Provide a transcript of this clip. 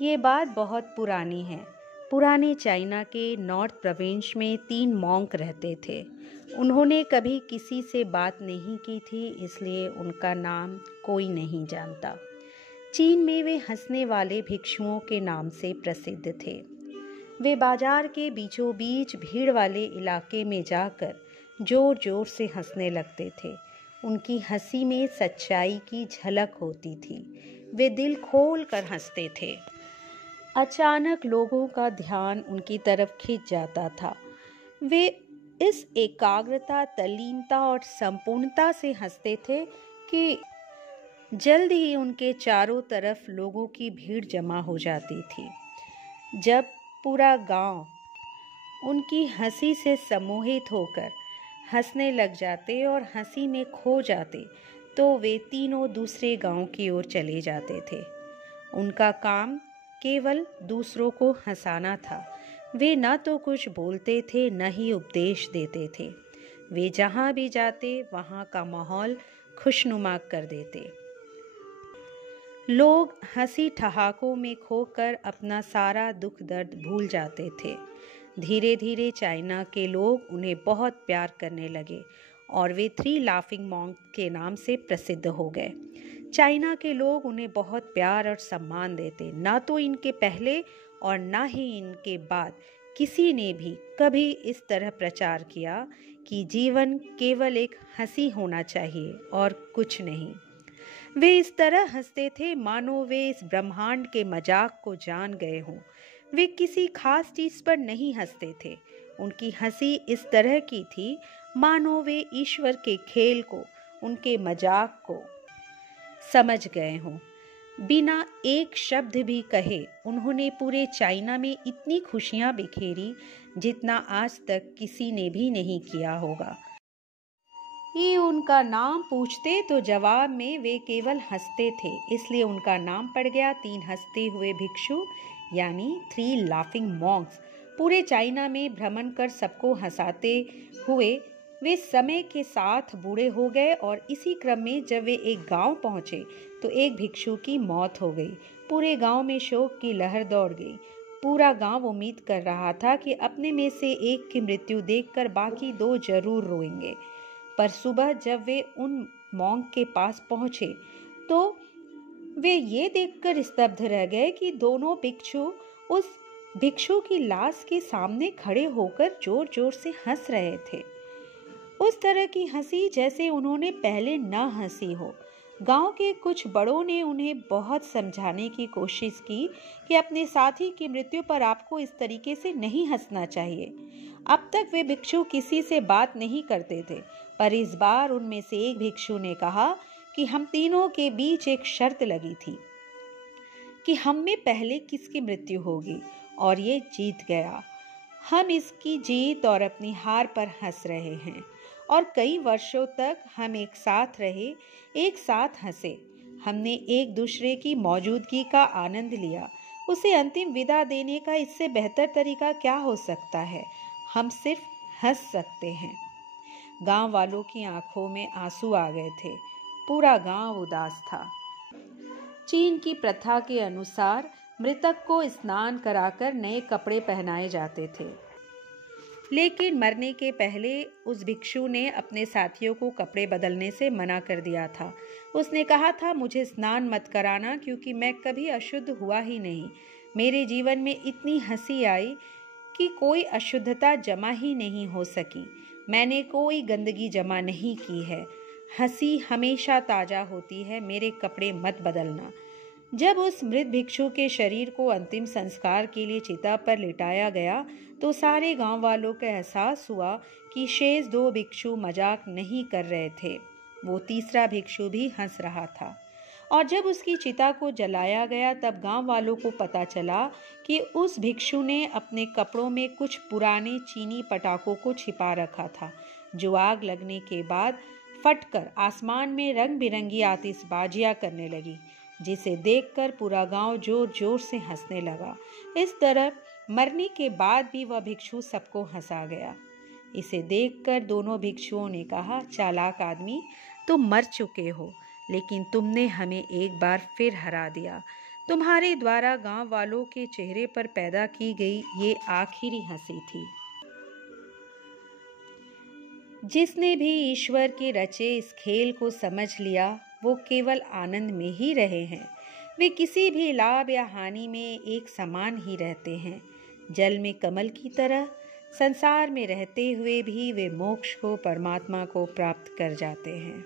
ये बात बहुत पुरानी है। पुराने चाइना के नॉर्थ प्रोविंस में 3 मॉन्क रहते थे। उन्होंने कभी किसी से बात नहीं की थी, इसलिए उनका नाम कोई नहीं जानता। चीन में वे हंसने वाले भिक्षुओं के नाम से प्रसिद्ध थे। वे बाजार के बीचों बीच भीड़ वाले इलाके में जाकर जोर जोर से हंसने लगते थे। उनकी हंसी में सच्चाई की झलक होती थी। वे दिल खोल कर हंसते थे। अचानक लोगों का ध्यान उनकी तरफ खिंच जाता था। वे इस एकाग्रता, तल्लीनता और संपूर्णता से हंसते थे कि जल्द ही उनके चारों तरफ लोगों की भीड़ जमा हो जाती थी। जब पूरा गांव उनकी हंसी से सम्मोहित होकर हंसने लग जाते और हंसी में खो जाते, तो वे तीनों दूसरे गांव की ओर चले जाते थे। उनका काम केवल दूसरों को हंसाना था। वे न तो कुछ बोलते थे, न ही उपदेश देते थे। वे जहाँ भी जाते वहाँ का माहौल खुशनुमा कर देते। लोग हंसी ठहाकों में खोकर अपना सारा दुख दर्द भूल जाते थे। धीरे धीरे चाइना के लोग उन्हें बहुत प्यार करने लगे और वे 3 लाफिंग मॉन्क के नाम से प्रसिद्ध हो गए। चाइना के लोग उन्हें बहुत प्यार और सम्मान देते। ना तो इनके पहले और ना ही इनके बाद किसी ने भी कभी इस तरह प्रचार किया कि जीवन केवल एक हंसी होना चाहिए और कुछ नहीं। वे इस तरह हंसते थे मानो वे इस ब्रह्मांड के मजाक को जान गए हों। वे किसी खास चीज पर नहीं हंसते थे। उनकी हंसी इस तरह की थी मानो वे ईश्वर के खेल को, उनके मजाक को समझ गए हों। बिना एक शब्द भी कहे उन्होंने पूरे चाइना में इतनी खुशियां बिखेरी जितना आज तक किसी ने भी नहीं किया होगा। ये उनका नाम पूछते तो जवाब में वे केवल हंसते थे, इसलिए उनका नाम पड़ गया 3 हंसते हुए भिक्षु, यानी 3 लाफिंग मॉन्क्स। पूरे चाइना में भ्रमण कर सबको हंसाते हुए वे समय के साथ बूढ़े हो गए और इसी क्रम में जब वे एक गांव पहुंचे तो एक भिक्षु की मौत हो गई। पूरे गांव में शोक की लहर दौड़ गई। पूरा गांव उम्मीद कर रहा था कि अपने में से एक की मृत्यु देखकर बाकी 2 जरूर रोएंगे। पर सुबह जब वे उन मॉन्क के पास पहुंचे तो वे ये देखकर स्तब्ध रह गए कि दोनों भिक्षु उस भिक्षु की लाश के सामने खड़े होकर जोर जोर से हंस रहे थे। उस तरह की हंसी जैसे उन्होंने पहले न हंसी हो। गांव के कुछ बड़ों ने उन्हें बहुत समझाने की कोशिश की कि अपने साथी की मृत्यु पर आपको इस तरीके से नहीं हंसना चाहिए। अब तक वे भिक्षु किसी से बात नहीं करते थे, पर इस बार उनमें से एक भिक्षु ने कहा कि हम तीनों के बीच एक शर्त लगी थी कि हम में पहले किसकी मृत्यु होगी, और ये जीत गया। हम इसकी जीत और अपनी हार पर हंस रहे हैं और कई वर्षों तक हम एक साथ रहे, एक साथ हंसे। हमने एक दूसरे की मौजूदगी का आनंद लिया। उसे अंतिम विदा देने का इससे बेहतर तरीका क्या हो सकता है? हम सिर्फ हंस सकते हैं। गांव वालों की आंखों में आंसू आ गए थे। पूरा गांव उदास था। चीन की प्रथा के अनुसार मृतक को स्नान कराकर नए कपड़े पहनाए जाते थे, लेकिन मरने के पहले उस भिक्षु ने अपने साथियों को कपड़े बदलने से मना कर दिया था। उसने कहा था, मुझे स्नान मत कराना क्योंकि मैं कभी अशुद्ध हुआ ही नहीं। मेरे जीवन में इतनी हंसी आई कि कोई अशुद्धता जमा ही नहीं हो सकी। मैंने कोई गंदगी जमा नहीं की है। हंसी हमेशा ताजा होती है। मेरे कपड़े मत बदलना। जब उस मृत भिक्षु के शरीर को अंतिम संस्कार के लिए चिता पर लिटाया गया तो सारे गांव वालों को एहसास हुआ कि शेष 2 भिक्षु मजाक नहीं कर रहे थे। वो तीसरा भिक्षु भी हंस रहा था। और जब उसकी चिता को जलाया गया तब गांव वालों को पता चला कि उस भिक्षु ने अपने कपड़ों में कुछ पुराने चीनी पटाखों को छिपा रखा था, जो आग लगने के बाद फटकर आसमान में रंग बिरंगी आतिशबाजियां करने लगी, जिसे देखकर पूरा गांव जोर जोर से हंसने लगा। इस तरह मरने के बाद भी वह भिक्षु सबको हंसा गया। इसे देखकर दोनों भिक्षुओं ने कहा, चालाक आदमी, तुम मर चुके हो, लेकिन तुमने हमें एक बार फिर हरा दिया। तुम्हारे द्वारा गांव वालों के चेहरे पर पैदा की गई ये आखिरी हंसी थी। जिसने भी ईश्वर के रचे इस खेल को समझ लिया वो केवल आनंद में ही रहे हैं। वे किसी भी लाभ या हानि में एक समान ही रहते हैं। जल में कमल की तरह संसार में रहते हुए भी वे मोक्ष को, परमात्मा को प्राप्त कर जाते हैं।